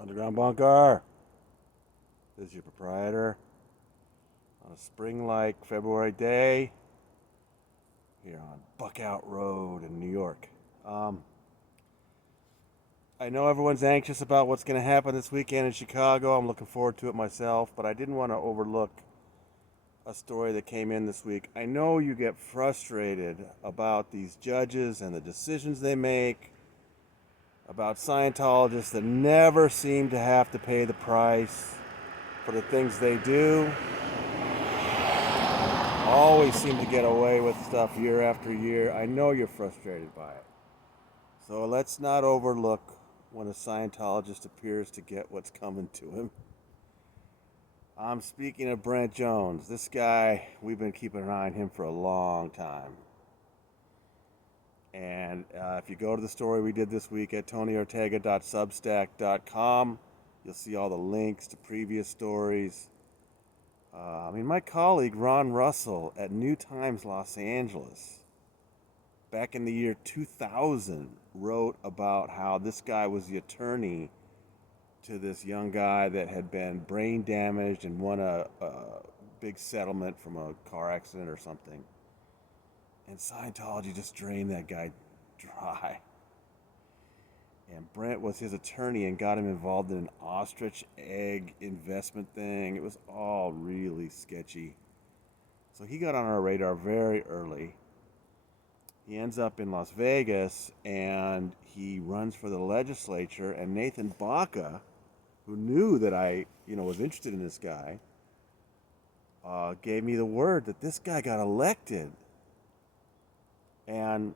Underground Bunker. This is your proprietor on a spring-like February day here on Buckout Road in New York. I know everyone's anxious about what's going to happen this weekend in Chicago. I'm looking forward to it myself, but I didn't want to overlook a story that came in this week. I know you get frustrated about these judges and the decisions they make, about Scientologists that never seem to have to pay the price for the things they do. Always seem to get away with stuff year after year. I know you're frustrated by it. So let's not overlook when a Scientologist appears to get what's coming to him. I'm speaking of Brent Jones. This guy, we've been keeping an eye on him for a long time. And if you go to the story we did this week at tonyortega.substack.com, you'll see all the links to previous stories. My colleague Ron Russell at New Times Los Angeles, back in the year 2000, wrote about how this guy was the attorney to this young guy that had been brain damaged and won a big settlement from a car accident or something. And Scientology just drained that guy dry. And Brent was his attorney and got him involved in an ostrich egg investment thing. It was all really sketchy. So he got on our radar very early. He ends up in Las Vegas and he runs for the legislature. And Nathan Baca, who knew that I was interested in this guy, gave me the word that this guy got elected. And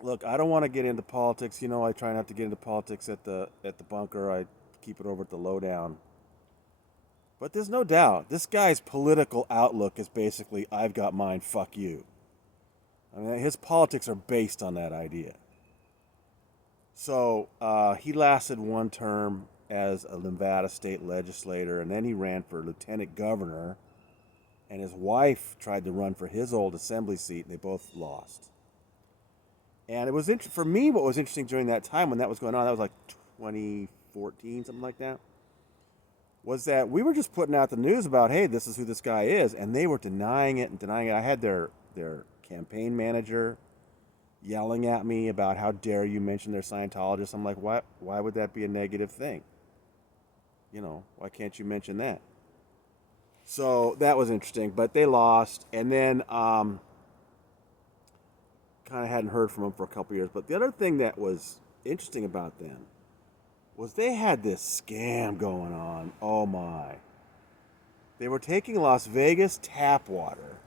look, I don't want to get into politics. I try not to get into politics at the bunker. I keep it over at the lowdown. But there's no doubt, this guy's political outlook is basically, I've got mine, fuck you. His politics are based on that idea. So he lasted one term as a Nevada state legislator, and then he ran for lieutenant governor, and his wife tried to run for his old assembly seat, and they both lost. And it was for me, what was interesting during that time when that was going on, that was like 2014, something like that, was that we were just putting out the news about, hey, this is who this guy is, and they were denying it and denying it. I had their campaign manager yelling at me about how dare you mention they're Scientologists. I'm like, why would that be a negative thing? Why can't you mention that? So that was interesting, but they lost, and then kind of hadn't heard from them for a couple years. But the other thing that was interesting about them was they had this scam going on. Oh my. They were taking Las Vegas tap water,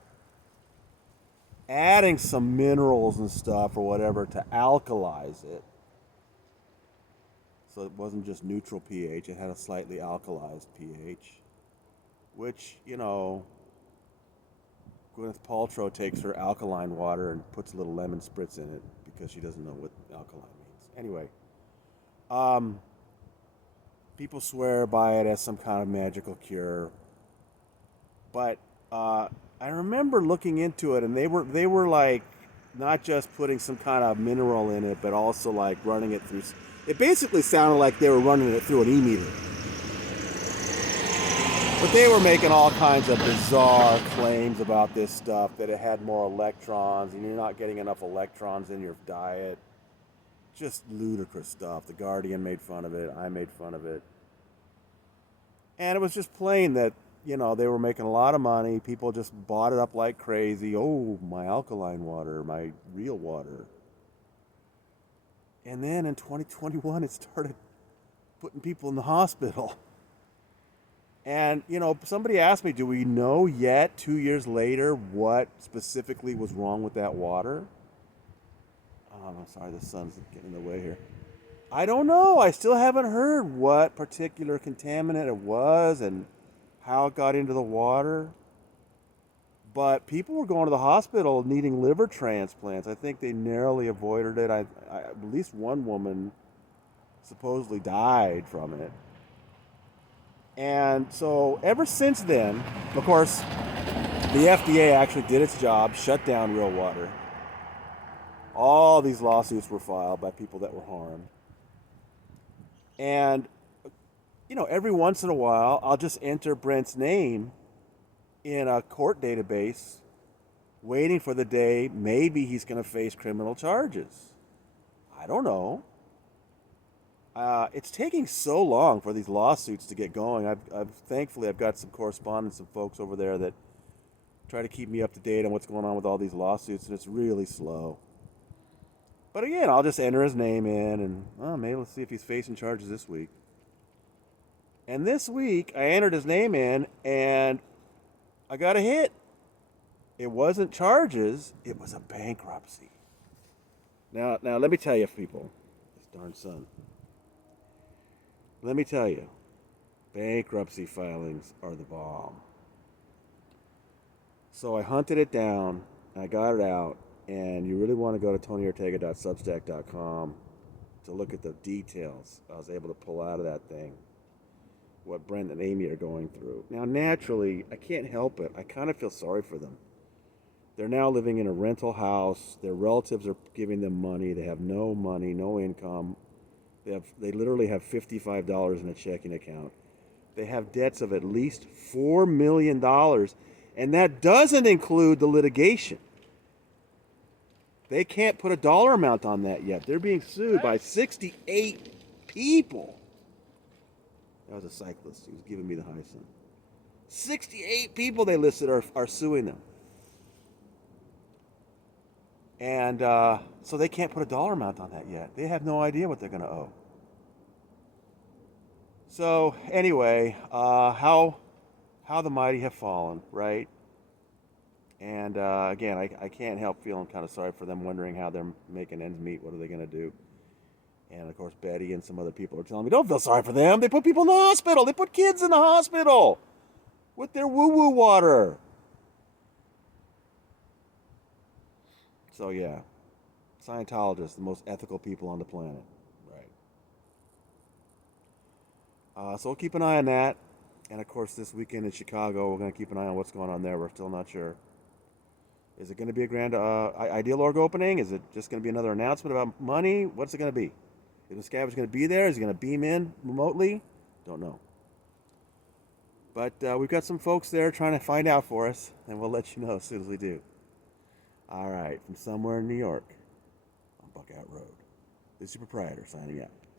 adding some minerals and stuff or whatever to alkalize it. So it wasn't just neutral pH, it had a slightly alkalized pH, which, Gwyneth Paltrow takes her alkaline water and puts a little lemon spritz in it because she doesn't know what alkaline means. Anyway, people swear by it as some kind of magical cure. But I remember looking into it, and they were like not just putting some kind of mineral in it, but also like running it through. It basically sounded like they were running it through an e-meter. But they were making all kinds of bizarre claims about this stuff, that it had more electrons, and you're not getting enough electrons in your diet. Just ludicrous stuff. The Guardian made fun of it. I made fun of it. And it was just plain that, they were making a lot of money. People just bought it up like crazy. Oh, my alkaline water, my real water. And then in 2021, it started putting people in the hospital. And, somebody asked me, do we know yet, 2 years later, what specifically was wrong with that water? Oh, I'm sorry, the sun's getting in the way here. I don't know. I still haven't heard what particular contaminant it was and how it got into the water. But people were going to the hospital needing liver transplants. I think they narrowly avoided it. At least one woman supposedly died from it. And so ever since then, of course, the FDA actually did its job, shut down real water. All these lawsuits were filed by people that were harmed. And every once in a while, I'll just enter Brent's name in a court database, waiting for the day maybe he's going to face criminal charges. I don't know. It's taking so long for these lawsuits to get going. Thankfully I've got some correspondence and folks over there that try to keep me up to date on what's going on with all these lawsuits, and it's really slow. But again, I'll just enter his name in, and maybe let's see if he's facing charges this week. And this week I entered his name in, and I got a hit. It wasn't charges; it was a bankruptcy. Now, let me tell you, people, this darn son. Let me tell you, bankruptcy filings are the bomb. So I hunted it down, and I got it out, and you really want to go to tonyortega.substack.com to look at the details I was able to pull out of that thing, what Brent and Amy are going through. Now, naturally, I can't help it. I kind of feel sorry for them. They're now living in a rental house. Their relatives are giving them money. They have no money, no income. They literally have $55 in a checking account. They have debts of at least $4 million, and that doesn't include the litigation. They can't put a dollar amount on that yet. They're being sued by 68 people. That was a cyclist. He was giving me the high sign. 68 people they listed are suing them. And so they can't put a dollar amount on that yet. They have no idea what they're going to owe. So anyway, how the mighty have fallen, right? And again, I can't help feeling kind of sorry for them, wondering how they're making ends meet. What are they going to do? And of course, Betty and some other people are telling me, don't feel sorry for them. They put people in the hospital. They put kids in the hospital with their woo-woo water. So yeah, Scientologists, the most ethical people on the planet, right? So we'll keep an eye on that. And of course, this weekend in Chicago, we're going to keep an eye on what's going on there. We're still not sure. Is it going to be a grand Ideal Org opening? Is it just going to be another announcement about money? What's it going to be? Is the Scavenge going to be there? Is he going to beam in remotely? Don't know. But we've got some folks there trying to find out for us, and we'll let you know as soon as we do. All right, from somewhere in New York, on Buckout Road, this is your proprietor signing out.